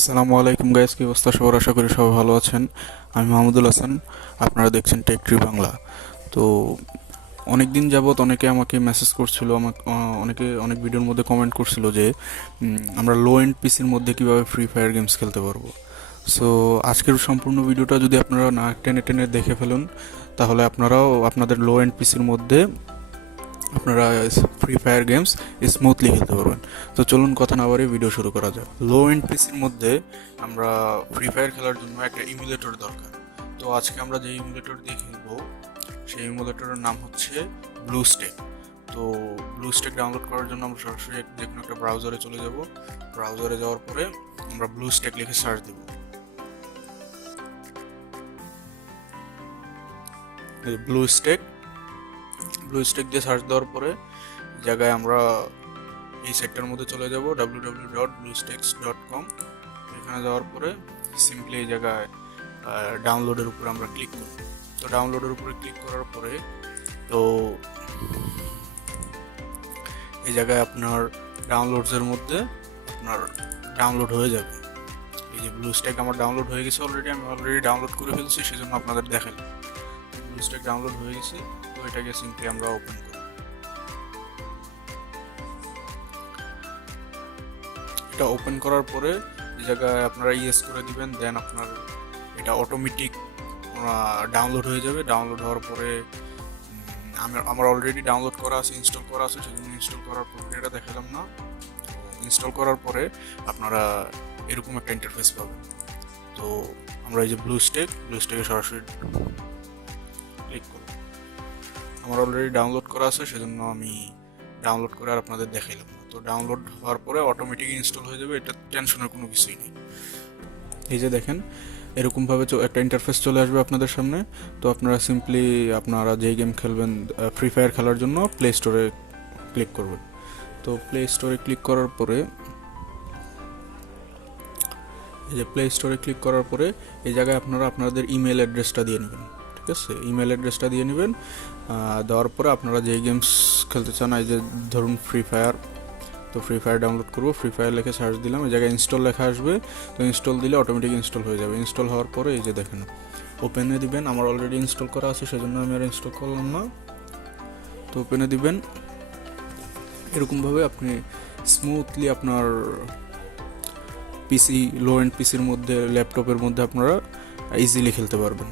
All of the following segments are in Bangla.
আসসালামু আলাইকুম গাইস, কি অবস্থা সবার? আশা করি সবাই ভালো আছেন। আমি মাহমুদুল হাসান, আপনারা দেখছেন টেক ট্রি বাংলা। তো অনেক দিন যাবত অনেকে আমাকে মেসেজ করছিল, আমাকে অনেকে অনেক ভিডিওর মধ্যে কমেন্ট করছিল যে আমরা লো এন্ড পিসির মধ্যে কিভাবে ফ্রি ফায়ার গেমস খেলতে পারবো। সো আজকের সম্পূর্ণ ভিডিওটা যদি আপনারা না টেনে টেনে দেখে ফেলুন, তাহলে আপনারাও আপনাদের লো এন্ড পিসির মধ্যে আপনারা ফ্রি ফায়ার গেমস স্মুথলি খেলতে পারবেন। তো চলুন কথা না বাড়িয়ে ভিডিও শুরু করা যাক। লো এন্ড পিসির মধ্যে আমরা ফ্রি ফায়ার খেলার জন্য একটা ইমুলেটর দরকার। তো আজকে আমরা যে ইমুলেটর দিয়ে খেলবো সেই ইমুলেটরের নাম হচ্ছে ব্লু স্টেক। তো ব্লু স্টেক ডাউনলোড করার জন্য আমরা সরাসরি যে কোনো একটা ব্রাউজারে চলে যাব। ব্রাউজারে যাওয়ার পরে আমরা ব্লু স্টেক লিখে সার্চ দেব। ব্লু স্টেক দিয়ে সার্চ দেওয়ার পরে জায়গায় আমরা এই সেক্টরের মধ্যে চলে যাব, www.bluestacks.com। এখানে যাওয়ার পরে সিম্পলি এই জায়গায় ডাউনলোডের উপরে আমরা ক্লিক করব। তো ডাউনলোডের উপরে ক্লিক করার পরে তো এই জায়গায় আপনার ডাউনলোডসের মধ্যে আপনার ডাউনলোড হয়ে যাবে। এই যে ব্লু স্ট্যাক আমার ডাউনলোড হয়ে গেছে অলরেডি, আমি অলরেডি ডাউনলোড করে ফেলছি, সেজন্য আপনাদের দেখালাম। ব্লু স্ট্যাক ডাউনলোড হয়ে গেছে, তো এটাকে সিম্পলি আমরা ওপেন করব। এটা ওপেন করার পরে এই জায়গায় আপনারা ইয়েস করে দিবেন, দেন আপনার এটা অটোমেটিক ডাউনলোড হয়ে যাবে। ডাউনলোড হওয়ার পরে আমার অলরেডি ডাউনলোড করা আছে, ইনস্টল করা আছে, সেজন্য ইনস্টল করার প্রক্রিয়াটা দেখালাম না। ইনস্টল করার পরে আপনারা এরকম একটা ইন্টারফেস পাবেন। তো আমরা এই যে ব্লু স্টেকে সরাসরি ক্লিক করব। আমার অলরেডি ডাউনলোড করা আছে, সেজন্য আমি ডাউনলোড করে আর আপনাদের দেখাইলাম না। তো ডাউনলোড হওয়ার পরে অটোমেটিক ইনস্টল হয়ে যাবে, এটা টেনশনের কোনো কিছুই নেই। এই যে দেখেন এরকমভাবে একটা ইন্টারফেস চলে আসবে আপনাদের সামনে। তো আপনারা সিম্পলি আপনারা যেই গেম খেলবেন, ফ্রি ফায়ার খেলার জন্য প্লে স্টোরে ক্লিক করবেন। তো প্লে স্টোরে ক্লিক করার পরে এই যে প্লে স্টোরে ক্লিক করার পরে এই জায়গায় আপনারা আপনাদের ইমেল অ্যাড্রেসটা দিয়ে নেবেন। ঠিক আছে, ইমেল অ্যাড্রেসটা দিয়ে নেবেন। দেওয়ার পরে আপনারা যেই গেমস খেলতে চান, এই যে ধরুন ফ্রি ফায়ার, তো ফ্রি ফায়ার ডাউনলোড করবো। ফ্রি ফায়ার লিখে সার্চ দিলাম, এই জায়গায় ইনস্টল লেখা আসবে। তো ইনস্টল দিলে অটোমেটিক ইনস্টল হয়ে যাবে। ইনস্টল হওয়ার পরে এই যে দেখেন ওপেনে দিবেন। আমার অলরেডি ইনস্টল করা আছে, সেজন্য আমি আর ইনস্টল করলাম না। তো ওপেনে দিবেন। এরকমভাবে আপনি স্মুথলি আপনার পিসি, লো এন্ড পিসির মধ্যে, ল্যাপটপের মধ্যে আপনারা ইজিলি খেলতে পারবেন।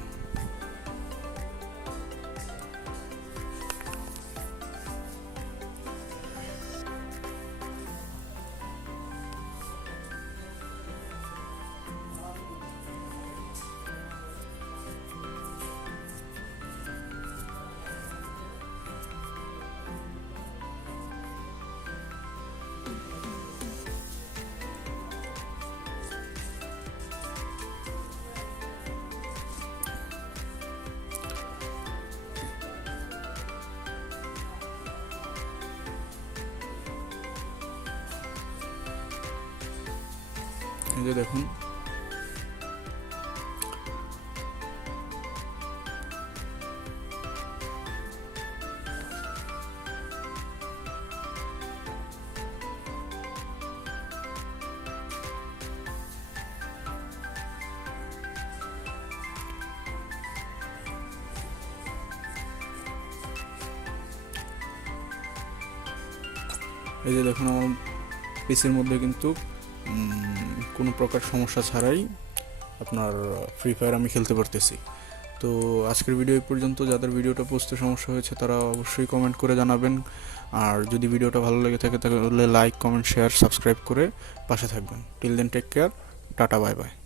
এই যে দেখুন আমার পিসির মধ্যে কিন্তু কোনো প্রকার সমস্যা ছাড়াই আপনার ফ্রি ফায়ার আমি খেলতে পারতেছি। তো আজকের ভিডিও এই পর্যন্ত। যাদের ভিডিওটা বুঝতে সমস্যা হয়েছে তারা অবশ্যই কমেন্ট করে জানাবেন। আর যদি ভিডিওটা ভালো লেগে থাকে তাহলে লাইক, কমেন্ট, শেয়ার, সাবস্ক্রাইব করে পাশে থাকবেন। Till then, take care, tata, bye by.